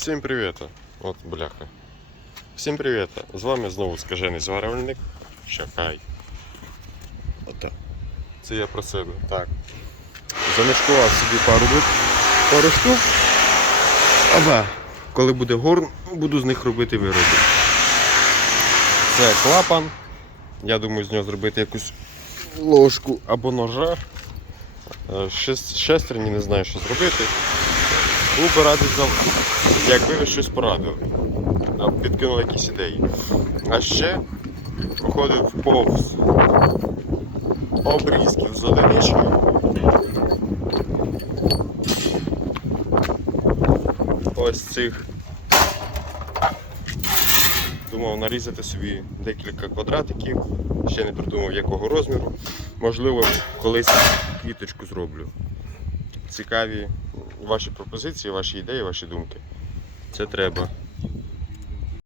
Всім привіт! От бляха. Всім привіт! З вами знову скажений зварювальник. Шахай. Ото. Це я про себе. Так. Замішкував собі пару, пару. Аба. Коли буде горн, буду з них робити вироби. Це клапан. Я думаю з нього зробити якусь ложку або ножа. Е, Шестерні не знаю, що зробити. Був би радий за якби ви щось порадили. Підкинули якісь ідеї. А ще проходив повз обрізків з одиничкою. Ось цих. Думав нарізати собі декілька квадратиків, ще не придумав якого розміру. Можливо, колись квіточку зроблю. Цікаві ваші пропозиції, ваші ідеї, ваші думки. Це треба